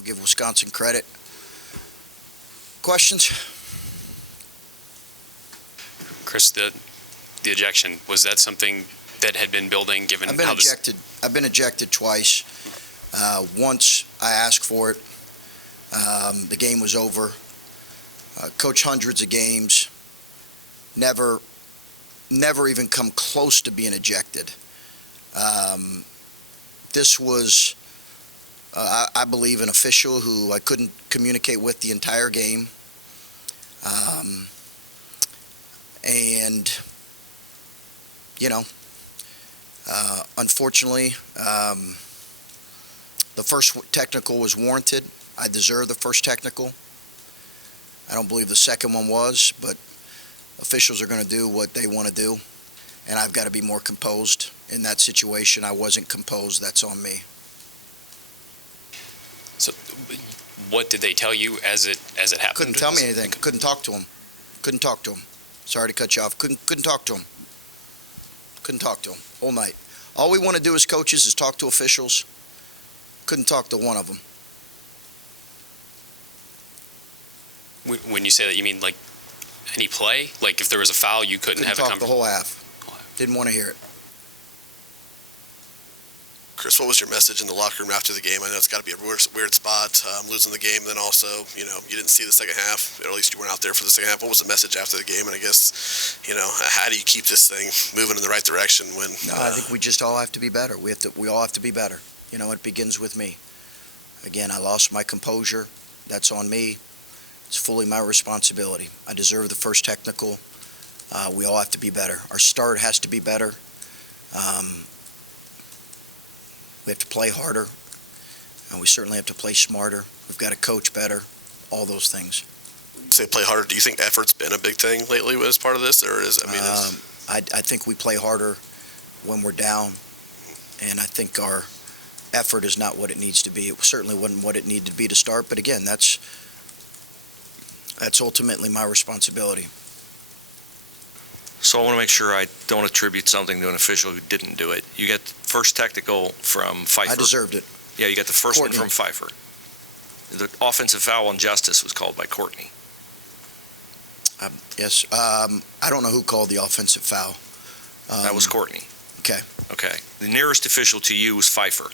I'll give Wisconsin credit. Questions? Chris, the ejection, was that something that had been building given I've been how ejected. I've been ejected twice. Once I asked for it. The game was over. Coached hundreds of games. Never even come close to being ejected. This was, I believe, an official who I couldn't communicate with the entire game. And, you know, unfortunately, the first technical was warranted. I deserve the first technical. I don't believe the second one was, but officials are going to do what they want to do, and I've got to be more composed in that situation. I wasn't composed. That's on me. So, what did they tell you as it happened? Couldn't tell me anything. Couldn't talk to him. Couldn't talk to him. Sorry to cut you off. Couldn't talk to him. Couldn't talk to him all night. All we want to do as coaches is talk to officials. Couldn't talk to one of them. When you say that, you mean like any play? Like if there was a foul, you couldn't have a talk the whole half. Didn't want to hear it. Chris, what was your message in the locker room after the game? I know it's got to be a weird spot, losing the game. Then also, you didn't see the second half. At least you weren't out there for the second half. What was the message after the game? And I guess, how do you keep this thing moving in the right direction when? No, I think we just all have to be better. We all have to be better. It begins with me. Again, I lost my composure. That's on me. It's fully my responsibility. I deserve the first technical. We all have to be better. Our start has to be better. We have to play harder. And we certainly have to play smarter. We've got to coach better. All those things. When you say play harder, do you think effort's been a big thing lately as part of this, or I think we play harder when we're down, and I think our effort is not what it needs to be. It certainly wasn't what it needed to be to start, but again, that's ultimately my responsibility. So I want to make sure I don't attribute something to an official who didn't do it. You get the first technical from Pfeiffer. I deserved it. Yeah, you got the first Courtney. one from Pfeiffer. The offensive foul on Justice was called by Courtney. Yes. I don't know who called the offensive foul. That was Courtney. Okay. Okay. The nearest official to you was Pfeiffer.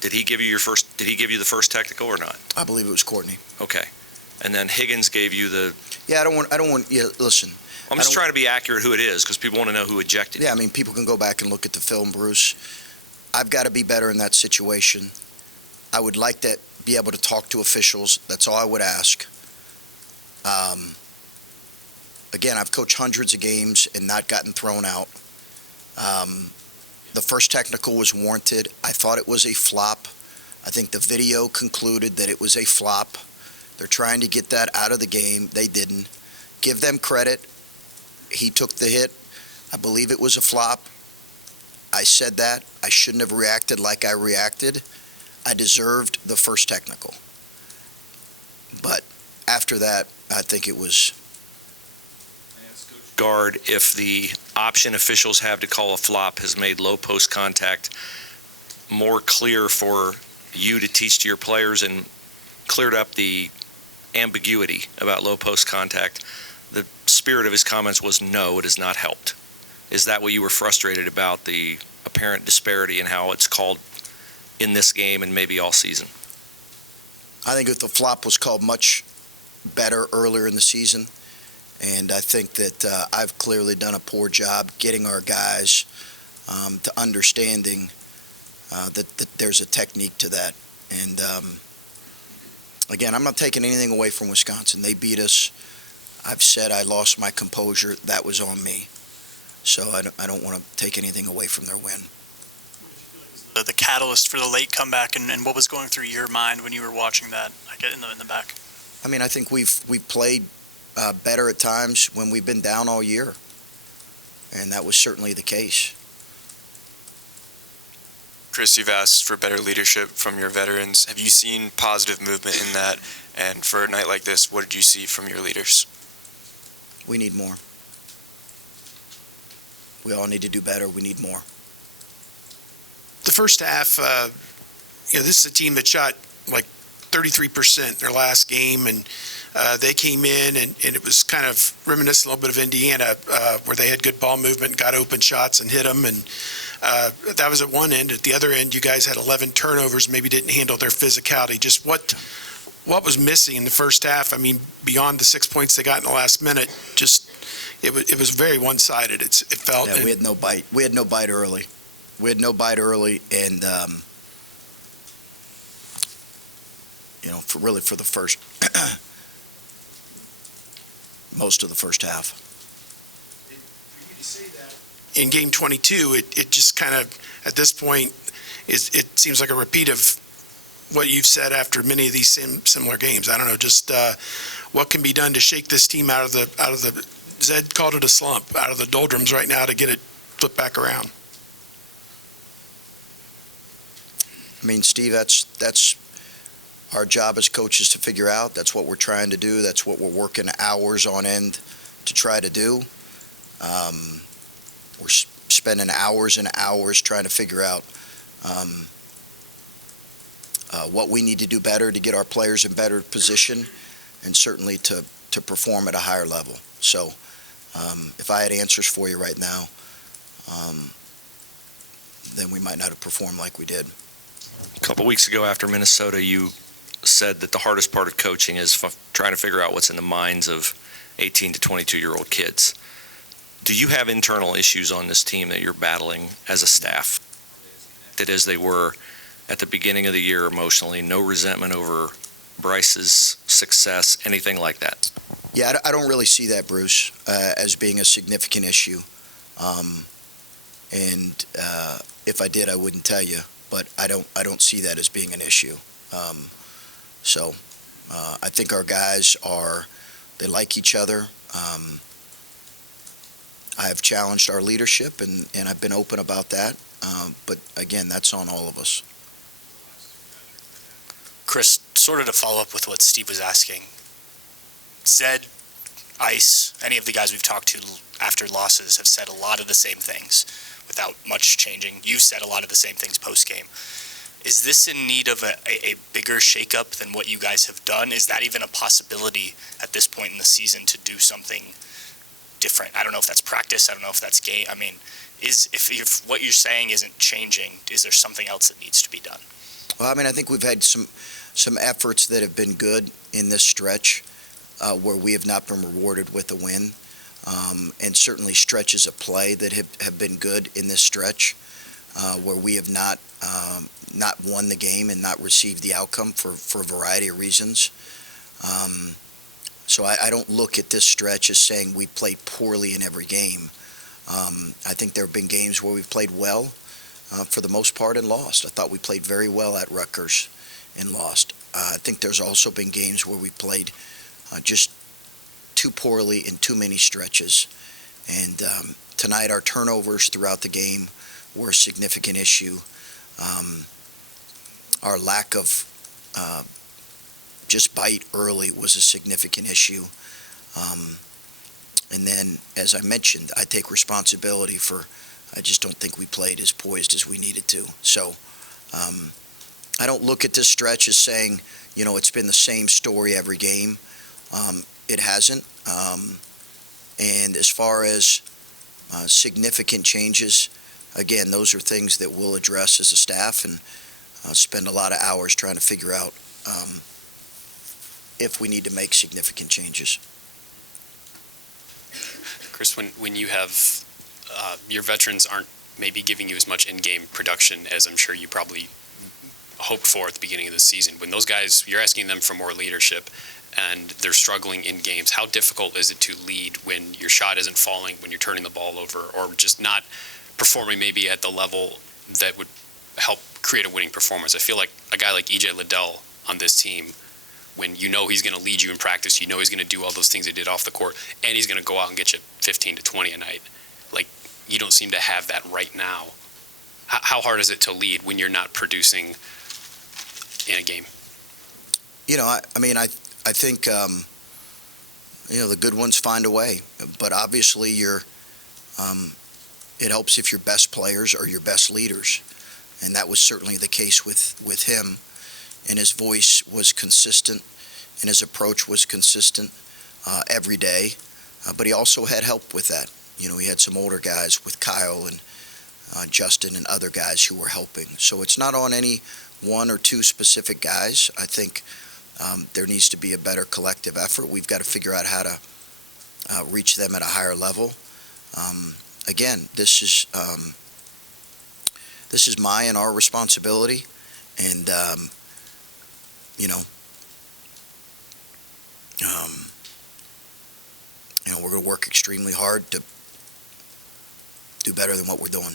Did he give you the first technical or not? I believe it was Courtney. Okay. And then Higgins gave you the. Yeah, I don't want. Yeah, listen. I'm just trying to be accurate who it is because people want to know who ejected. Yeah, I mean, people can go back and look at the film, Bruce. I've got to be better in that situation. I would like to be able to talk to officials. That's all I would ask. Again, I've coached hundreds of games and not gotten thrown out. The first technical was warranted. I thought it was a flop. I think the video concluded that it was a flop. They're trying to get that out of the game. They didn't. Give them credit. He took the hit. I believe it was a flop. I said that. I shouldn't have reacted like I reacted. I deserved the first technical. But after that, I think it was. Guard, if the option officials have to call a flop has made low post contact more clear for you to teach to your players and cleared up the ambiguity about low post contact, the spirit of his comments was no, it has not helped. Is that what you were frustrated about, the apparent disparity in how it's called in this game and maybe all season? I think if the flop was called much better earlier in the season, and I think that I've clearly done a poor job getting our guys to understanding that there's a technique to that. And again, I'm not taking anything away from Wisconsin. They beat us. I've said I lost my composure. That was on me. So I don't want to take anything away from their win. The catalyst for the late comeback, and what was going through your mind when you were watching that? I get in the back. I mean, I think we've played better at times when we've been down all year, and that was certainly the case. Chris, you've asked for better leadership from your veterans. Have you seen positive movement in that? And for a night like this, what did you see from your leaders? We need more. We all need to do better. We need more. The first half, this is a team that shot like 33% their last game, and they came in, and it was kind of reminiscent a little bit of Indiana, where they had good ball movement, got open shots and hit them, and that was at one end. At the other end, you guys had 11 turnovers, maybe didn't handle their physicality. Just what was missing in the first half? I mean, beyond the 6 points they got in the last minute, just it was very one-sided. It felt. Yeah, we had no bite. We had no bite early. And for the first most of the first half. In game 22, it just kind of, at this point, it seems like a repeat of what you've said after many of these similar games. I don't know, just what can be done to shake this team out of the Zed called it a slump, out of the doldrums right now, to get it flipped back around. I mean, Steve, that's our job as coaches to figure out. That's what we're trying to do. That's what we're working hours on end to try to do. We're spending hours and hours trying to figure out what we need to do better to get our players in better position, and certainly to perform at a higher level. So if I had answers for you right now, then we might not have performed like we did. A couple weeks ago after Minnesota, you said that the hardest part of coaching is trying to figure out what's in the minds of 18 to 22-year-old kids. Do you have internal issues on this team that you're battling as a staff, that as they were at the beginning of the year emotionally? No resentment over Bryce's success, anything like that? Yeah, I don't really see that, Bruce, as being a significant issue. And if I did, I wouldn't tell you. But I don't see that as being an issue. So I think our guys they like each other. I have challenged our leadership, and I've been open about that. But again, that's on all of us. Chris, sort of to follow up with what Steve was asking, Zed, Ice, any of the guys we've talked to after losses have said a lot of the same things without much changing. You've said a lot of the same things post-game. Is this in need of a bigger shakeup than what you guys have done? Is that even a possibility at this point in the season to do something different? I don't know if that's practice. I don't know if that's game. I mean, if what you're saying isn't changing, is there something else that needs to be done? Well, I mean, I think we've had some efforts that have been good in this stretch where we have not been rewarded with a win. And certainly stretches of play that have been good in this stretch where we have not won the game and not received the outcome for a variety of reasons. So I don't look at this stretch as saying we played poorly in every game. I think there have been games where we've played well for the most part and lost. I thought we played very well at Rutgers and lost. I think there's also been games where we played just too poorly in too many stretches. And tonight our turnovers throughout the game were a significant issue. Our lack of just bite early was a significant issue. And then, as I mentioned, I take responsibility I just don't think we played as poised as we needed to. So I don't look at this stretch as saying, it's been the same story every game. It hasn't. And as far as significant changes, again, those are things that we'll address as a staff and spend a lot of hours trying to figure out if we need to make significant changes. Chris, when you have your veterans aren't maybe giving you as much in-game production as I'm sure you probably hoped for at the beginning of the season, when those guys, you're asking them for more leadership and they're struggling in games, how difficult is it to lead when your shot isn't falling, when you're turning the ball over, or just not performing maybe at the level that would help create a winning performance? I feel like a guy like EJ Liddell on this team, when you know he's going to lead you in practice, you know he's going to do all those things he did off the court, and he's going to go out and get you 15 to 20 a night. Like, you don't seem to have that right now. How hard is it to lead when you're not producing in a game? I think, the good ones find a way. But obviously, it helps if your best players are your best leaders. And that was certainly the case with him. and his voice was consistent, and his approach was consistent every day. But he also had help with that. You know, he had some older guys with Kyle and Justin and other guys who were helping. So it's not on any one or two specific guys. I think there needs to be a better collective effort. We've got to figure out how to reach them at a higher level. Again, this is my and our responsibility, and we're going to work extremely hard to do better than what we're doing.